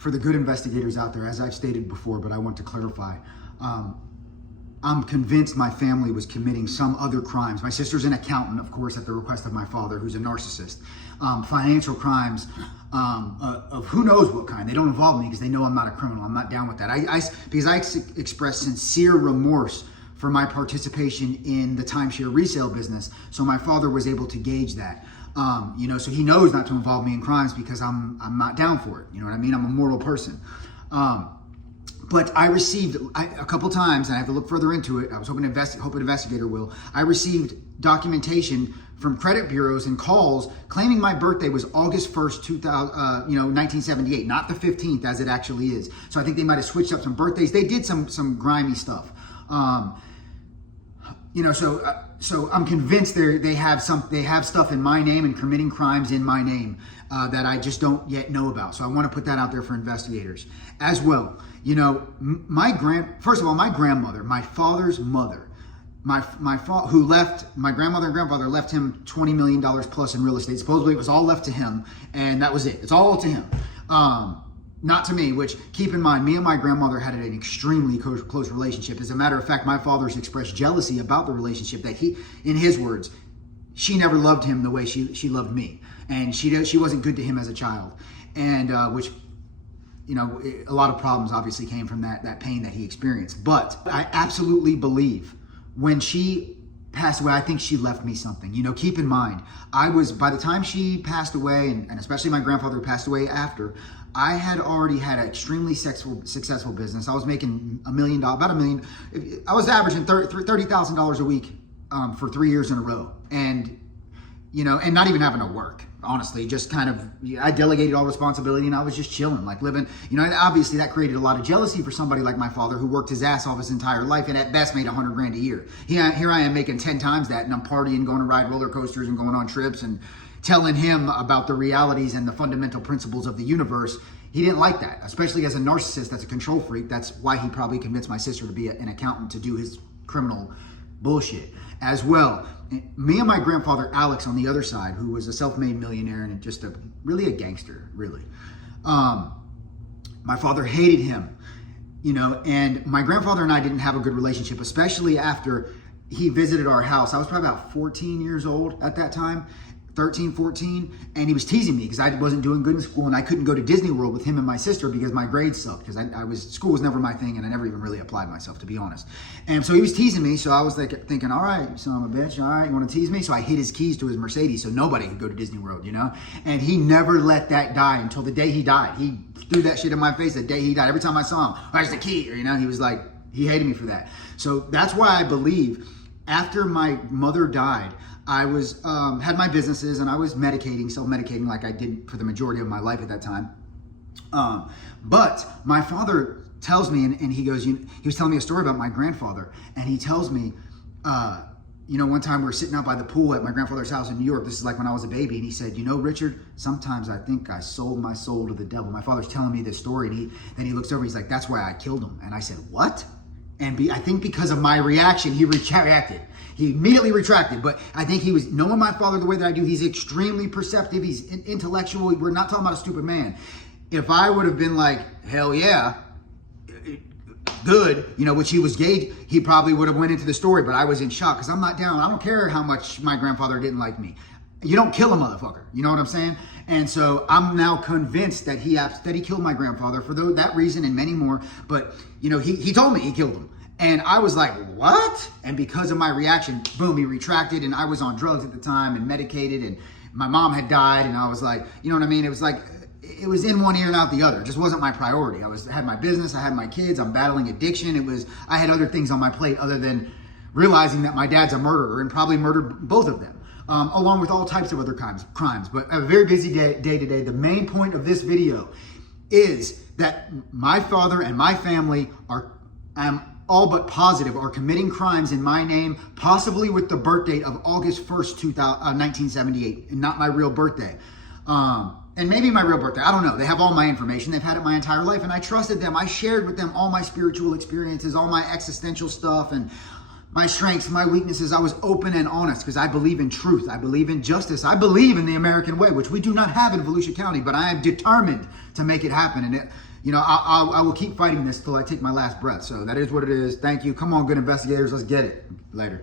for the good investigators out there, as I've stated before, but I want to clarify, I'm convinced my family was committing some other crimes. My sister's an accountant, of course, at the request of my father, who's a narcissist. Financial crimes of who knows what kind. They don't involve me because they know I'm not a criminal. I'm not down with that. Because I express sincere remorse for my participation in the timeshare resale business. So my father was able to gauge that. So he knows not to involve me in crimes because I'm not down for it. You know what I mean? I'm a moral person. But I received a couple times, and I have to look further into it. I was hoping an investigator will. I received documentation from credit bureaus and calls claiming my birthday was August 1st, 1978, not the 15th as it actually is. So I think they might have switched up some birthdays. They did some grimy stuff. So I'm convinced they have stuff in my name and committing crimes in my name that I just don't yet know about. So I want to put that out there for investigators as well. My grandmother, my father's mother, my grandmother and grandfather left him $20 million plus in real estate. Supposedly it was all left to him, and that was it. It's all to him. Not to me, which, keep in mind, me and my grandmother had an extremely close relationship. As a matter of fact, my father's expressed jealousy about the relationship that in his words, she never loved him the way she loved me. And she wasn't good to him as a child. And which, a lot of problems obviously came from that pain that he experienced. But I absolutely believe when she passed away, I think she left me something. Keep in mind, by the time she passed away, and especially my grandfather who passed away after, I had already had an extremely successful business. I was making $1 million, about $1 million. I was averaging $30,000 a week for 3 years in a row. And not even having to work, honestly, just kind of, I delegated all responsibility and I was just chilling, like living, and obviously that created a lot of jealousy for somebody like my father who worked his ass off his entire life and at best made $100 grand a year. Here I am making 10 times that, and I'm partying, going to ride roller coasters and going on trips and telling him about the realities and the fundamental principles of the universe. He didn't like that, especially as a narcissist that's a control freak. That's why he probably convinced my sister to be an accountant to do his criminal bullshit as well. Me and my grandfather Alex on the other side, who was a self-made millionaire and just really a gangster, really. My father hated him, and my grandfather and I didn't have a good relationship, especially after he visited our house. I was probably about 14 years old at that time, 13, 14, and he was teasing me because I wasn't doing good in school and I couldn't go to Disney World with him and my sister because my grades sucked, because school was never my thing and I never even really applied myself, to be honest. And so he was teasing me, so I was like thinking, all right, son of a bitch, all right, you want to tease me? So I hid his keys to his Mercedes so nobody could go to Disney World, And he never let that die until the day he died. He threw that shit in my face the day he died. Every time I saw him, where's the key? He was like, he hated me for that. So that's why I believe after my mother died, I was had my businesses and I was self-medicating like I did for the majority of my life at that time. But my father tells me, and he goes, he was telling me a story about my grandfather, and he tells me, one time we were sitting out by the pool at my grandfather's house in New York. This is like when I was a baby, and he said, Richard, sometimes I think I sold my soul to the devil. My father's telling me this story, and then he looks over, he's like, that's why I killed him. And I said, what? And I think because of my reaction, he retracted. He immediately retracted, but I think he was, knowing my father the way that I do, he's extremely perceptive, he's intellectual, we're not talking about a stupid man. If I would have been like, hell yeah, good, which he was gay, he probably would have went into the story, but I was in shock because I'm not down. I don't care how much my grandfather didn't like me. You don't kill a motherfucker, you know what I'm saying? And so I'm now convinced that he killed my grandfather for that reason and many more, but he told me he killed him. And I was like, what? And because of my reaction, boom, he retracted, and I was on drugs at the time and medicated, and my mom had died, and I was like, you know what I mean? It was like, it was in one ear and out the other. It just wasn't my priority. I had my business, I had my kids, I'm battling addiction. I had other things on my plate other than realizing that my dad's a murderer and probably murdered both of them, along with all types of other crimes. But a very busy day today. The main point of this video is that my father and my family I'm all but positive, are committing crimes in my name, possibly with the birth date of August 1st, 1978, and not my real birthday. And maybe my real birthday, I don't know. They have all my information. They've had it my entire life, and I trusted them. I shared with them all my spiritual experiences, all my existential stuff, and my strengths, my weaknesses. I was open and honest because I believe in truth. I believe in justice. I believe in the American way, which we do not have in Volusia County, but I am determined to make it happen. And I will keep fighting this till I take my last breath. So that is what it is. Thank you. Come on, good investigators. Let's get it. Later.